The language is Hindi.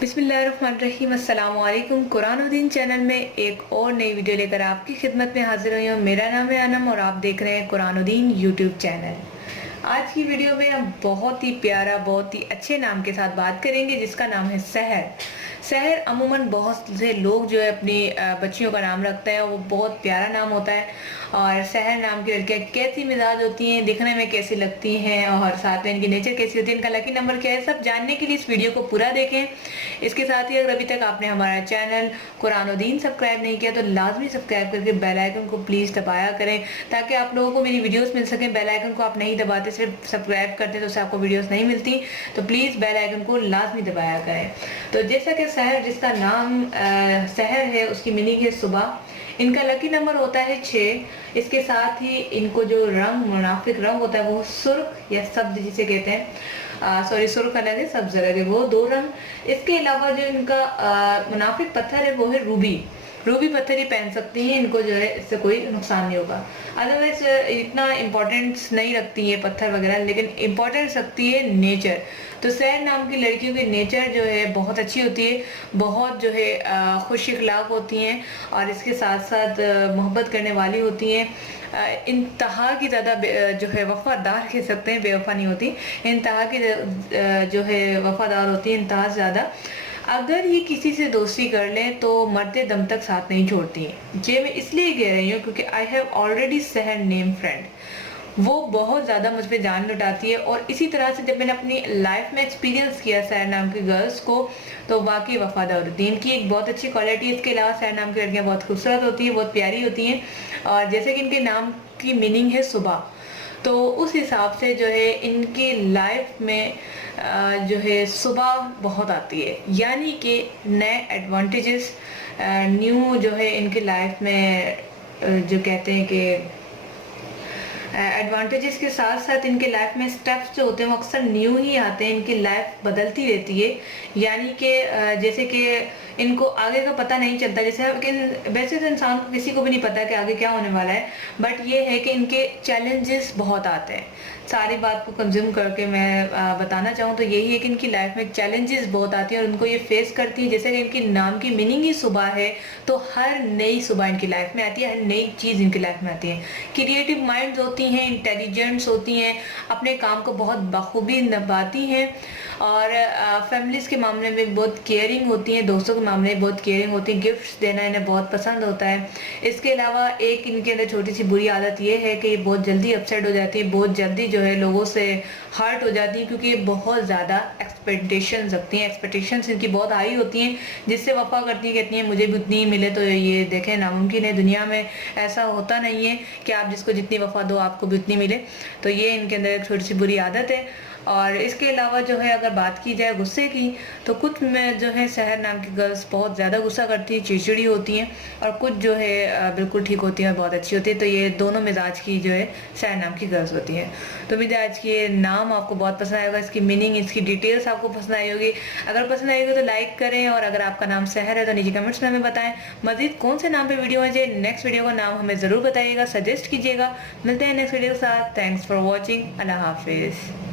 बिस्मिल्लाहिर्रहमानिर्रहीम। अस्सलाम वालेकुम। कुरानुद्दीन चैनल में एक और नई वीडियो लेकर आपकी खिदमत में हाजिर हुई हूँ। मेरा नाम है अनम और आप देख रहे हैं कुरानुद्दीन यूट्यूब चैनल। आज की वीडियो में हम बहुत ही प्यारा, बहुत ही अच्छे नाम के साथ बात करेंगे जिसका नाम है सहर। सहर अमूमन बहुत से लोग जो है अपनी बच्चियों का नाम रखते हैं, वो बहुत प्यारा नाम होता है। और सहर नाम की लड़कियाँ कैसी मिजाज होती हैं, दिखने में कैसी लगती हैं और साथ में इनकी नेचर कैसी होती है, इनका लकी नंबर क्या है, सब जानने के लिए इस वीडियो को पूरा देखें। इसके साथ ही अगर अभी तक आपने हमारा चैनल कुरानुद्दीन सब्सक्राइब नहीं किया तो लाजमी सब्सक्राइब करके बेल आइकन को प्लीज़ दबाया करें ताकि आप लोगों को मेरी वीडियोस मिल सकें। बेल आइकन को आप नहीं दबाते, सिर्फ सब्सक्राइब करते तो उससे आपको वीडियोस नहीं मिलती, तो प्लीज़ बेल आइकन को लाजमी दबाया करें। तो जैसा कि सहर, जिसका नाम सहर है, उसकी मीनिंग है सुबह। इनका लकी नंबर होता है 6। इसके साथ ही इनको जो रंग, मुनाफिक रंग होता है वो सुर्ख या सब्ज जिसे कहते हैं, सॉरी सुर्ख अलग है, सब्ज अलग है, वो दो रंग। इसके अलावा जो इनका मुनाफिक पत्थर है वो है रूबी। रूबी पत्थर ही पहन सकती हैं, इनको जो है इससे कोई नुकसान नहीं होगा। अदरवाइज इतना इम्पोर्टेंस नहीं रखती है पत्थर वगैरह, लेकिन इम्पोर्टेंस रखती है नेचर। तो सहर नाम की लड़कियों की नेचर जो है बहुत अच्छी होती है, बहुत जो है खुश इखलाक होती हैं और इसके साथ साथ मोहब्बत करने वाली होती हैं। इंतहा की ज़्यादा जो है वफादार कह सकते हैं, बेवफा नहीं होती, इंतहा की जो है वफादार होती है, इंतहा से ज़्यादा। अगर ये किसी से दोस्ती कर लें तो मरते दम तक साथ नहीं छोड़ती हैं। ये मैं इसलिए कह रही हूँ क्योंकि आई हैव ऑलरेडी सहर नेम फ्रेंड। वो बहुत ज़्यादा मुझ पर जान लुटाती है और इसी तरह से जब मैंने अपनी लाइफ में एक्सपीरियंस किया सहर नाम की गर्ल्स को, तो वाकई वफादार होती है। इनकी एक बहुत अच्छी क्वालिटी। इसके अलावा सहर नाम की लड़कियाँ बहुत खूबसूरत होती हैं, बहुत प्यारी होती हैं और जैसे कि इनके नाम की मीनिंग है सुबह, तो उस हिसाब से जो है इनकी लाइफ में जो है सुबह बहुत आती है, यानी कि नए एडवांटेजेस, न्यू जो है इनकी लाइफ में जो कहते हैं कि एडवांटेजेस के साथ साथ इनके लाइफ में स्टेप्स जो होते हैं वो अक्सर न्यू ही आते हैं। इनकी लाइफ बदलती रहती है, यानी कि जैसे कि इनको आगे का पता नहीं चलता। जैसे वैसे तो इंसान को किसी को भी नहीं पता कि आगे क्या होने वाला है, बट ये है कि इनके चैलेंजेस बहुत आते हैं। सारी बात को कंज्यूम करके मैं बताना चाहूँ तो यही है कि इनकी लाइफ में चैलेंजेस बहुत आती हैं और उनको ये फेस करती है। जैसे कि इनके नाम की मीनिंग ही सुबह है, तो हर नई सुबह इनकी लाइफ में आती है, हर नई चीज़ इनकी लाइफ में आती है। क्रिएटिव माइंड्स होती हैं, इंटेलिजेंट्स होती हैं, अपने काम को बहुत बखूबी निभाती हैं और फैमिलीज के मामले में बहुत केयरिंग होती हैं, दोस्तों के मामले में बहुत केयरिंग होती हैं, गिफ्ट्स देना इन्हें बहुत पसंद होता है। इसके अलावा एक इनके अंदर छोटी सी बुरी आदत ये है कि ये बहुत जल्दी अपसेट हो जाती है, बहुत जल्दी जो है लोगों से हर्ट हो जाती है, क्योंकि ये बहुत ज़्यादा एक्सपेक्टेशंस रखती हैं। एक्सपेक्टेशंस इनकी बहुत हाई होती हैं, जिससे वफा करती है, कहती हैं मुझे भी उतनी ही मिले। तो ये देखें, नामुमकिन है, दुनिया में ऐसा होता नहीं है कि आप जिसको जितनी वफा दो आपको भी उतनी मिले। तो ये इनके अंदर एक छोटी सी बुरी आदत है। और इसके अलावा जो है अगर बात की जाए गुस्से की, तो कुछ में जो है सहर नाम की गर्ल्स बहुत ज़्यादा गुस्सा करती हैं, चिड़चिड़ी होती हैं, और कुछ जो है बिल्कुल ठीक होती हैं और बहुत अच्छी होती है। तो ये दोनों मिजाज की जो है सहर नाम की गर्ल्स होती हैं। तो उम्मीद है आज के नाम आपको बहुत पसंद आएगा, इसकी मीनिंग, इसकी डिटेल्स आपको पसंद आई होगी। अगर पसंद आएगी तो लाइक करें और अगर आपका नाम सहर है तो नीचे कमेंट्स में हमें बताएं मजीद कौन से नाम पे वीडियो है। नेक्स्ट वीडियो का नाम हमें ज़रूर बताइएगा, सजेस्ट कीजिएगा। मिलते हैं नेक्स्ट वीडियो के साथ। Thanks for watching. अल्लाह हाफिज़।